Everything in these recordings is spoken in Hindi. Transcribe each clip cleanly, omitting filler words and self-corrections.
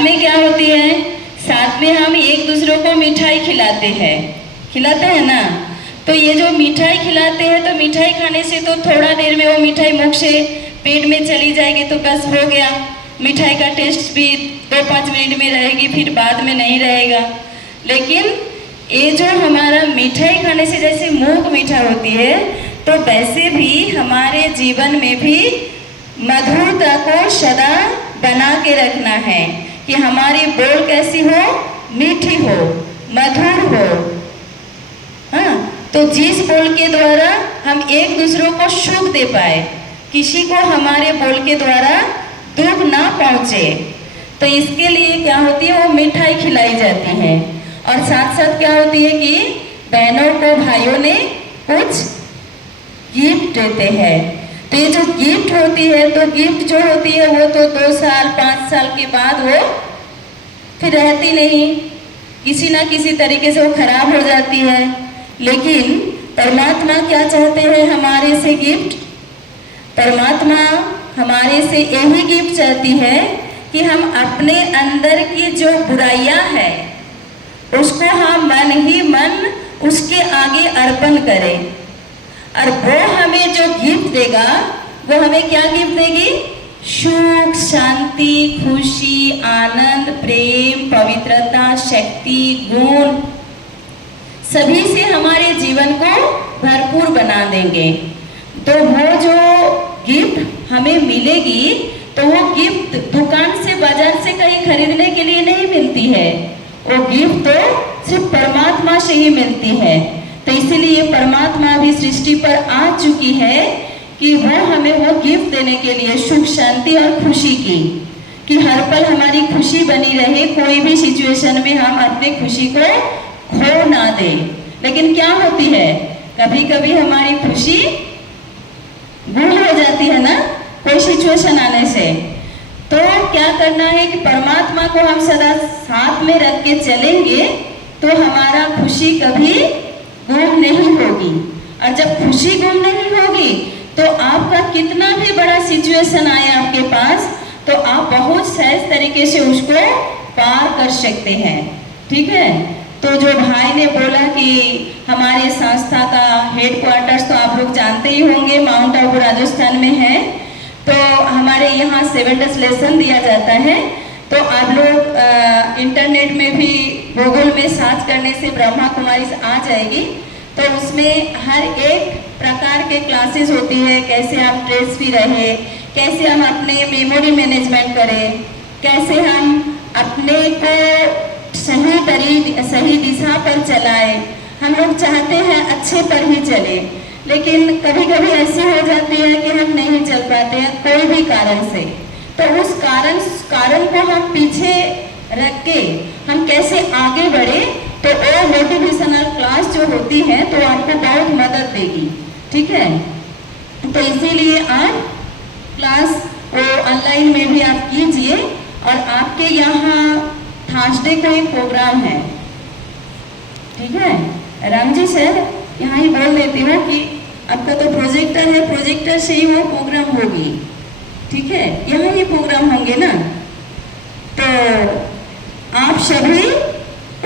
साथ में क्या होती है, साथ में हम एक दूसरे को मिठाई खिलाते हैं ना। तो ये जो मिठाई खिलाते हैं, तो मिठाई खाने से तो थोड़ा देर में वो मिठाई मुख से पेट में चली जाएगी तो बस हो गया, मिठाई का टेस्ट भी 2-5 मिनट में रहेगी, फिर बाद में नहीं रहेगा। लेकिन ये जो हमारा मिठाई खाने से जैसे मुंह मीठा होती है, तो वैसे भी हमारे जीवन में भी मधुरता को सदा बना के रखना है कि हमारी बोल कैसी हो, मीठी हो, मधुर हो। हाँ, तो जिस बोल के द्वारा हम एक दूसरे को सुख दे पाए, किसी को हमारे बोल के द्वारा दुख ना पहुँचे, तो इसके लिए क्या होती है, वो मिठाई खिलाई जाती है। और साथ साथ क्या होती है कि बहनों को भाइयों ने कुछ गिफ्ट देते हैं। तो ये जो गिफ्ट होती है, तो गिफ्ट जो होती है वो तो 2 साल 5 साल के बाद वो फिर रहती नहीं, किसी ना किसी तरीके से वो खराब हो जाती है। लेकिन परमात्मा क्या चाहते हैं हमारे से गिफ्ट, परमात्मा हमारे से यही गिफ्ट चाहती है कि हम अपने अंदर की जो बुराइयां है उसको हम मन ही मन उसके आगे अर्पण करें, और वो हमें जो गिफ्ट देगा वो हमें क्या गिफ्ट देगी, सुख, शांति, खुशी, आनंद, प्रेम, पवित्रता, शक्ति, गुण, सभी से हमारे जीवन को भरपूर बना देंगे। तो वो जो गिफ्ट हमें मिलेगी, तो वो गिफ्ट दुकान से बाजार से कहीं खरीदने के लिए नहीं मिलती है, वो गिफ्ट तो सिर्फ परमात्मा से ही मिलती है। तो इसीलिए परमात्मा भी सृष्टि पर आ चुकी है कि वो हमें वो गिफ्ट देने के लिए सुख, शांति और खुशी की, कि हर पल हमारी खुशी बनी रहे, कोई भी सिचुएशन में हम अपनी खुशी को खो ना दे। लेकिन क्या होती है, कभी कभी हमारी खुशी गुम हो जाती है ना, कोई सिचुएशन आने से। तो क्या करना है कि परमात्मा को हम सदा साथ में रख के चलेंगे तो हमारा खुशी कभी गुम नहीं होगी। और जब खुशी गुम नहीं होगी तो आपका कितना भी बड़ा सिचुएशन आए आपके पास, तो आप बहुत सहज तरीके से उसको पार कर सकते हैं। ठीक है, तो जो भाई ने बोला कि हमारे संस्था का हेडक्वार्टर्स तो आप लोग जानते ही होंगे, माउंट आबू राजस्थान में है। तो हमारे यहाँ 7 डेज लेसन दिया जाता है। तो आप लोग इंटरनेट में भी गूगल में सर्च करने से ब्रह्मा कुमारी आ जाएगी। तो उसमें हर एक प्रकार के क्लासेस होती है, कैसे आप स्ट्रेस फ्री रहे, कैसे हम अपने मेमोरी मैनेजमेंट करें, कैसे हम अपने को सही दिशा पर चलाए। हम लोग चाहते हैं अच्छे पर ही चले, लेकिन कभी कभी ऐसी हो जाती है कि हम नहीं चल पाते हैं कोई भी कारण से। तो उस कारण को हम पीछे रख के हम कैसे आगे बढ़े, तो वो मोटिवेशनल क्लास जो होती है तो आपको बहुत मदद देगी। ठीक है, तो इसीलिए आप क्लास वो ऑनलाइन में भी आप कीजिए। और आपके यहाँ थर्सडे को एक प्रोग्राम है। ठीक है, राम जी सर यहाँ ही बोल देती हूँ कि आपका तो प्रोजेक्टर है, प्रोजेक्टर से ही वो प्रोग्राम होगी। ठीक है, यहाँ ही प्रोग्राम होंगे ना, तो आप सभी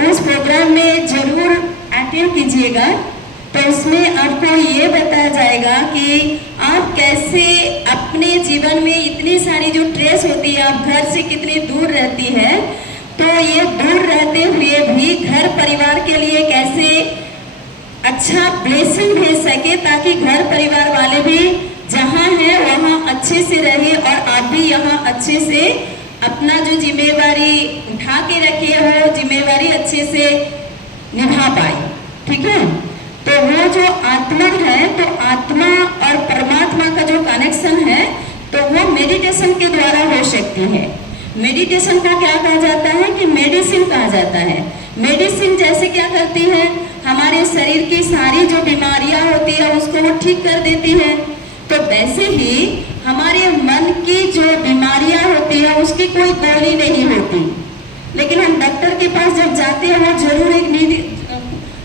उस प्रोग्राम में जरूर अटेंड कीजिएगा। तो उसमें आपको ये बताया जाएगा कि आप कैसे अपने जीवन में इतनी सारी जो स्ट्रेस होती है, आप घर से कितनी दूर रहती है, तो ये दूर रहते हुए भी घर परिवार के लिए कैसे अच्छा ब्लेसिंग भेज सके, ताकि घर परिवार वाले भी जहाँ हैं वहाँ अच्छे से रहे और आप भी यहाँ अच्छे से अपना जो जिम्मेवारी उठा के रखे हो, जिम्मेवारी अच्छे से निभा पाए। ठीक है, तो वो जो आत्मा है, तो आत्मा और परमात्मा का जो कनेक्शन है, तो वो मेडिटेशन के द्वारा हो सकती है। मेडिटेशन को क्या कहा जाता है कि मेडिसिन कहा जाता है। मेडिसिन जैसे क्या करती है, हमारे शरीर की सारी जो बीमारियां होती है उसको वो ठीक कर देती है। तो वैसे ही हमारे मन की जो बीमारियां होती है उसकी कोई गोली नहीं होती, लेकिन हम डॉक्टर के पास जब जाते हैं वो जरूर एक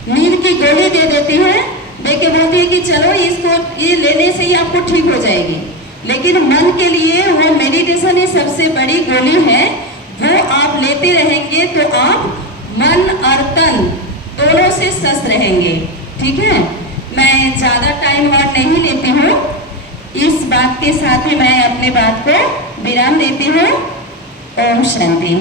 नींद की गोली दे देती है, देके बोलती है कि चलो इसको ये लेने से ही आपको ठीक हो जाएगी। लेकिन मन के लिए वो मेडिटेशन ही सबसे बड़ी गोली है, वो आप तो आप मन और तन दोनों से स्वस्थ रहेंगे। ठीक है, मैं ज़्यादा टाइम और नहीं लेती हूँ। इस बात के साथ ही मैं अपने बात को विराम देती हूँ। ओम शांति।